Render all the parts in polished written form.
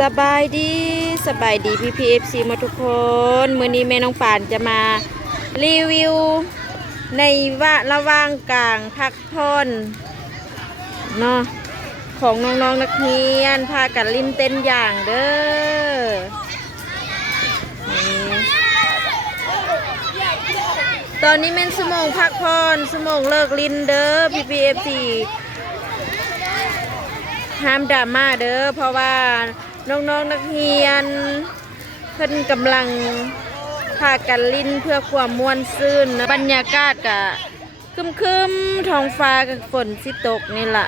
สบายดีพี่พีเอฟซีมาทุกคนมื้อนี้แม่น้องป่านจะมารีวิวในระหว่างกลางพักผ่อนเนาะของน้องๆนักเรียนพากันลิ้นเต้นอย่างเด้อตอนนี้เป็นชั่วโมงพักผ่อนชั่วโมงเลิกลิ้นเด้อพี่พีเอฟซีห้ามดราม่าเด้อเพราะว่าน้องๆนักเรียนเพิ่นกำลังพากันลิ้นเพื่อความม่วนซื่นนะบรรยากาศกะครึมๆท้องฟ้ากับฝนสิตกนี่ล่ะ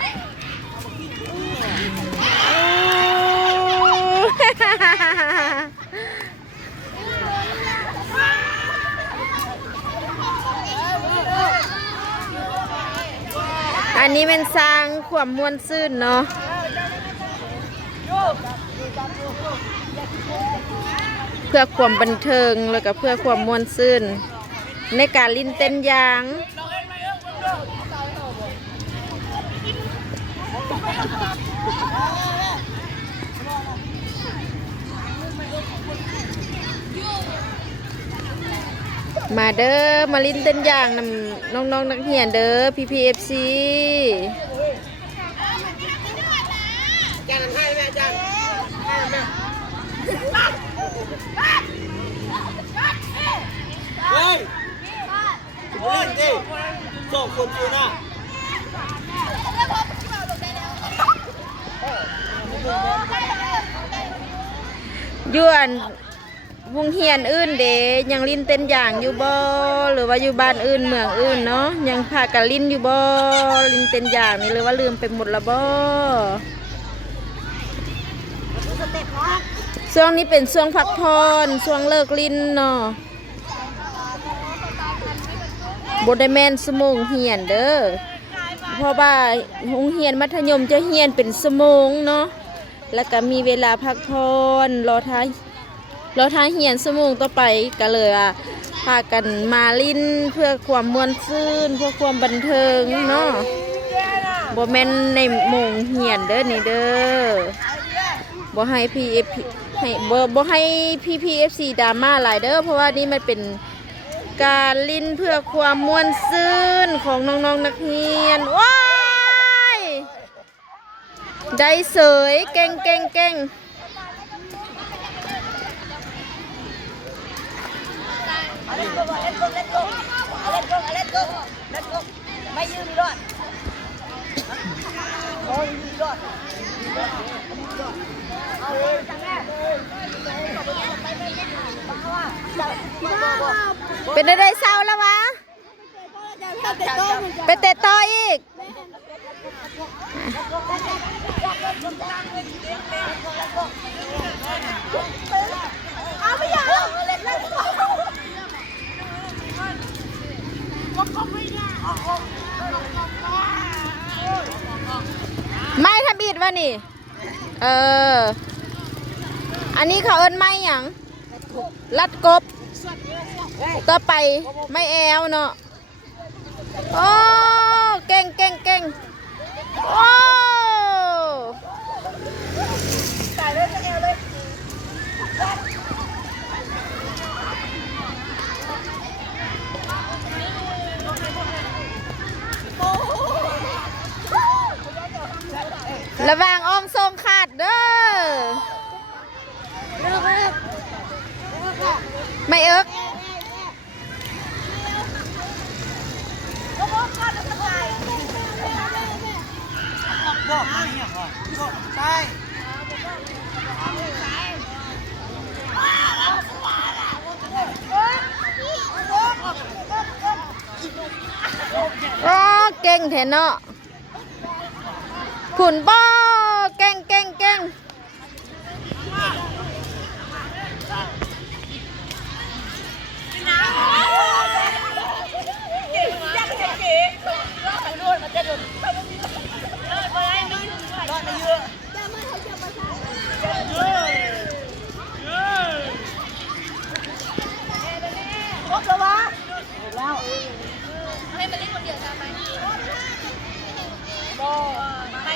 อันนี้เป็นสร้างความม่วนซื่นเนาะเพื่อความบันเทิงแล้วก็เพื่อความม่วนซื่นในการลิ้นเต้นยางมาเด้อมาลิ้นเต้นยางนำน้องๆนักเรียนเด้อPPFCจานให้แม่จานเฮ้ยเล่นดิส่งคนอยู่นะยวนวงเฮียนอื่นเดยังลิ้นเต้นอย่างอยู่บ่หรือว่าอยู่บ้านอื่นเมืองอื่นเนาะยังพากันลิ้นอยู่บ่ลิ้นเต้นอย่างนี่หรือว่าลืมไปหมดละบ่ช่วงนี้เป็นช่วงพักผ่อนช่วงเลิกลิ้นเนาะบ่ได้แม่นชั่วโมงเฮียนเด้อเพราะว่าโรงเรียนมัธยมจะเฮียนเป็นชั่วโมงเนาะแล้วก็มีเวลาพักผ่อนรอท้าเฮียนชั่วโมงต่อไปก็เลยพากันมาลิ้นเพื่อความม่วนซื่นเพื่อความบันเทิงเนาะบ่แม่นในโมงเฮียนเด้อนี่เด้อบ่ให้PPFC ดราม่าหลายเด้อเพราะว่านี่มันเป็นการลิ้นเพื่อความม่วนซื่นของน้องๆนักเรียนว้ายได้เสยเก่งไม่ยืนรอดโอ้ยยืนรอดเอาเลยจังแม่เป็นได้เศร้าแล้ววะไปเตะต่ออีกไม่ทำบิดวะนี่อันนี้เขาเอิ้นไม่หยังลัดกบต่อไปไม่แอวเนาะโอ้เก่งโอ้ตายเลยแอวเลยระวังอ้อมทรงขาดเด้อไม่เอิกบอกมาเนี่ยเหรอใช่โอ้เก่งแท้เนาะขุนบ่เก่งให้มันเล่นคนเดียวจะไป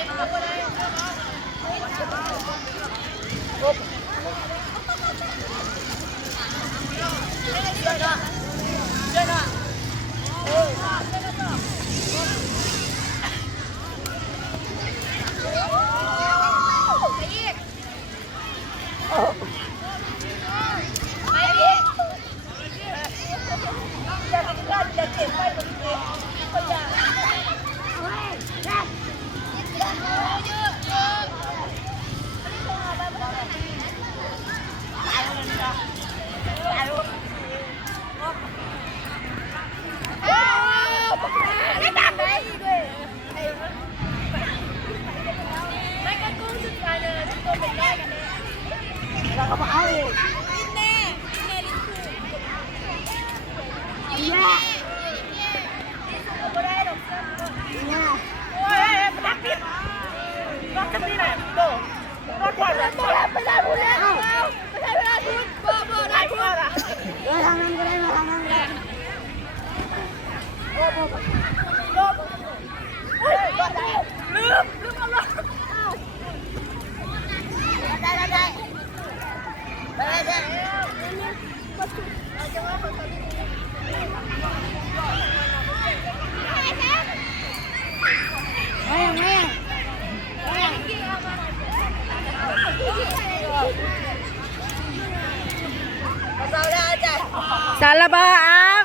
สารบาอัก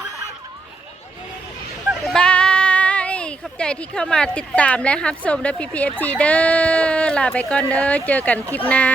บ๊ายบายขอบใจที่เข้ามาติดตามและรับชมเด้อ PPFC เด้อลาไปก่อนเด้อเจอกันคลิปหน้า